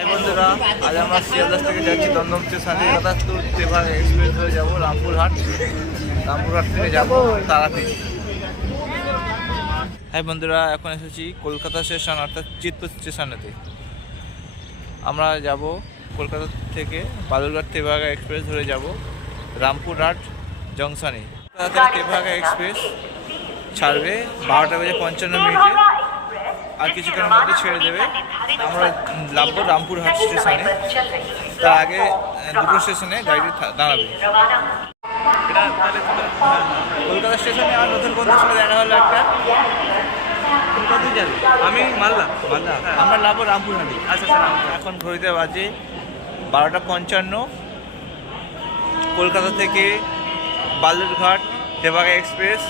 High বন্ধুরা, আজ আমরা শিয়ালদাস থেকে যাচ্ছি দমদম স্টেশনে তেভাগা এক্সপ্রেস ধরে যাবো রামপুরহাট থেকে যাবো তারাপীঠ। হাই বন্ধুরা, এখন এসেছি কলকাতা স্টেশন অর্থাৎ চিতপুর স্টেশনেতে। আমরা যাব কলকাতা থেকে বালুরঘাট তেভাগা এক্সপ্রেস ধরে যাব রামপুরহাট জংশনে। কলকাতা থেকে তেভাগা এক্সপ্রেস ছাড়বে 12:55 আর কিছুক্ষণের মধ্যে ছেড়ে দেবে। আমরা নামবো রামপুরহাট স্টেশনে। তার আগে দুটো স্টেশনে গাড়ি দাঁড়াবে। কলকাতা স্টেশনে আর নতুন বন্ধুর সাথে দেখা হলো একটা। কলকাতায় যাবে, আমি মালদা। আমরা নামবো রামপুরহাটে। আচ্ছা স্যার, এখন ঘড়িতে বাজে 12:55। কলকাতা থেকে বালুরঘাট তেভাগা এক্সপ্রেস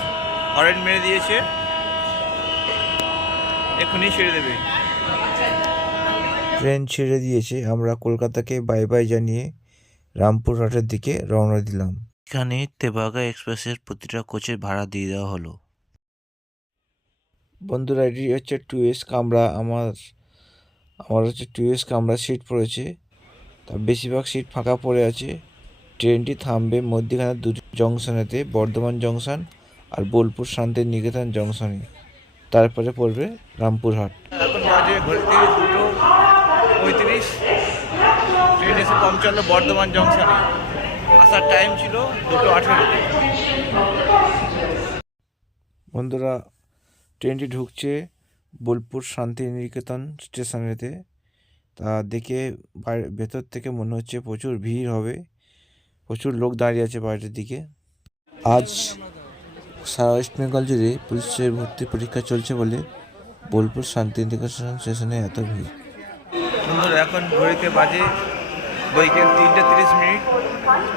হরেন মেরে দিয়েছে, এখনই ছেড়ে দেবে। ট্রেন ছেড়ে দিয়েছে। আমরা কলকাতাকে বাই বাই জানিয়ে রামপুরহাটের দিকে রওনা দিলাম। এখানে তেভাগা এক্সপ্রেসের প্রতিটা কোচের ভাড়া দিয়ে দেওয়া হলো। বন্ধুরা, এটি হচ্ছে 2S কামরা। আমার হচ্ছে 2S কামরা সিট পড়েছে, তার বেশিরভাগ সিট ফাঁকা পড়ে আছে। ট্রেনটি থামবে মধ্যখানে দুটি জংশনেতে, বর্ধমান জংশন আর বোলপুর শান্তিনিকেতন জংশনে। তারপরে পড়বে রামপুরহাট। এখন বাজে ঘড়িতে 2:35। ট্রেন এসে পৌঁছালো বর্ধমান জংশনে। আসার টাইম ছিল 2:18। বন্ধুরা, ট্রেনটি ঢুকছে বোলপুর শান্তিনিকেতন স্টেশনেতে। তা দেখে ভেতর থেকে মনে হচ্ছে প্রচুর ভিড় হবে, প্রচুর লোক দাঁড়িয়ে আছে বাইরের দিকে। আজ সারা ওয়েস্ট বেঙ্গল জুড়ে পুলিশের ভর্তি পরীক্ষা চলছে বলে বোলপুর শান্তিনিকেতন স্টেশনে এত ভিড়। বন্ধুরা, এখন ঘড়িতে বাজে বৈকাল 3:30।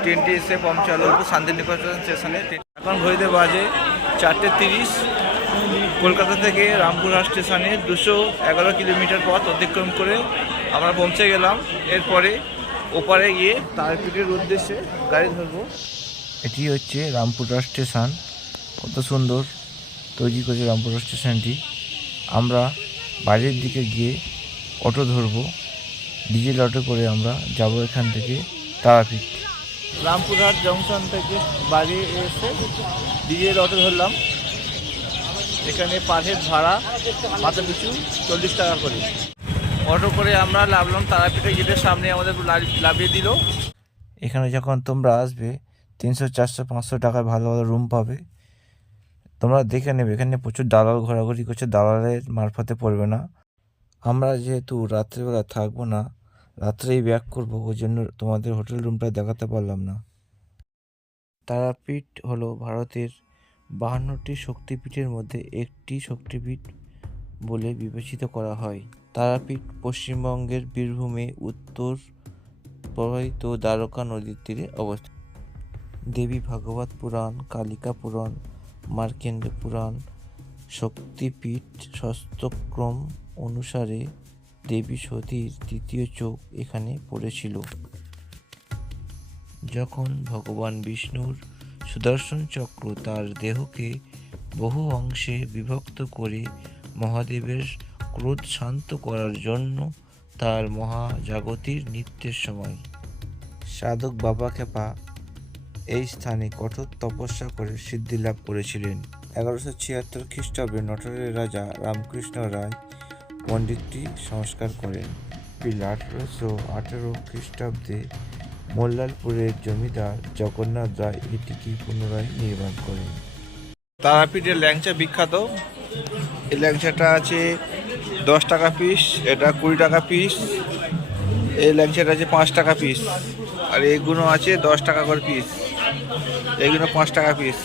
ট্রেনটি এসে পৌঁছালো শান্তিনিকেতন স্টেশনে। এখন ঘড়িতে বাজে 4:30। কলকাতা থেকে রামপুরহাট স্টেশনে 211 কিলোমিটার পথ অতিক্রম করে আমরা পৌঁছে গেলাম। এরপরে ওপারে গিয়ে তারাপীঠের উদ্দেশ্যে গাড়ি ধরবো। এটি হচ্ছে রামপুরহাট স্টেশন। কত সুন্দর তৈরি করেছে রামপুরহাট স্টেশনটি। আমরা বাইরের দিকে গিয়ে অটো ধরবো, ডিজেল অটো করে আমরা যাব এখান থেকে তারাপীঠ। রামপুরহাট জংশন থেকে বাড়ি এসে ডিজেল অটো ধরলাম। এখানে পার হেড ভাড়া মাথা পিছু 40 টাকা করে। অটো করে আমরা নামলাম তারাপীঠে। গেটের সামনে আমাদের নামিয়ে দিল। এখানে যখন তোমরা আসবে 300, 400, 500 টাকায় ভালো ভালো রুম পাবে। তোমরা দেখে নেবে, এখানে প্রচুর দালাল ঘোরাঘুরি করছে, দালালের মারফতে পড়বে না। আমরা যেহেতু রাত্রেবেলা থাকবো না, রাত্রেই ব্যাক করবো, ওই জন্য তোমাদের হোটেল রুমটা দেখাতে পারলাম না। তারাপীঠ হলো ভারতের 52টি শক্তিপীঠের মধ্যে একটি শক্তিপীঠ বলে বিবেচিত করা হয়। তারাপীঠ পশ্চিমবঙ্গের বীরভূমে উত্তর প্রবাহিত দ্বারকা নদীর তীরে অবস্থিত। দেবী ভাগবত পুরাণ, কালিকা পুরাণ, মার্কেন্ড পুরাণ, শক্তিপীঠ শাস্ত্রক্রম অনুসারে দেবী সতীর তৃতীয় চোখ এখানে পড়েছিল। যখন ভগবান বিষ্ণুর সুদর্শন চক্র তার দেহকে বহু অংশে বিভক্ত করে মহাদেবের ক্রোধ শান্ত করার জন্য তার মহাজাগতির নৃত্যের সময় সাধক বাবা খেপা এই স্থানে কঠোর তপস্যা করে সিদ্ধি লাভ করেছিলেন। 1176 খ্রিস্টাব্দে নটরের রাজা রামকৃষ্ণ রায় মন্দিরটি সংস্কার করেন। 1818 খ্রিস্টাব্দে মোল্লালপুরের জমিদার জগন্নাথ রায় এটিকে পুনরায় নির্মাণ করেন। তারাপীঠের ল্যাংচা বিখ্যাত। এই ল্যাংচাটা আছে 10 টাকা পিস, এটা 20 টাকা পিস। এই ল্যাংচাটা আছে 5 টাকা পিস, আর এইগুলো আছে 10 টাকা করে পিস। এইগুলো 5 টাকা পিস।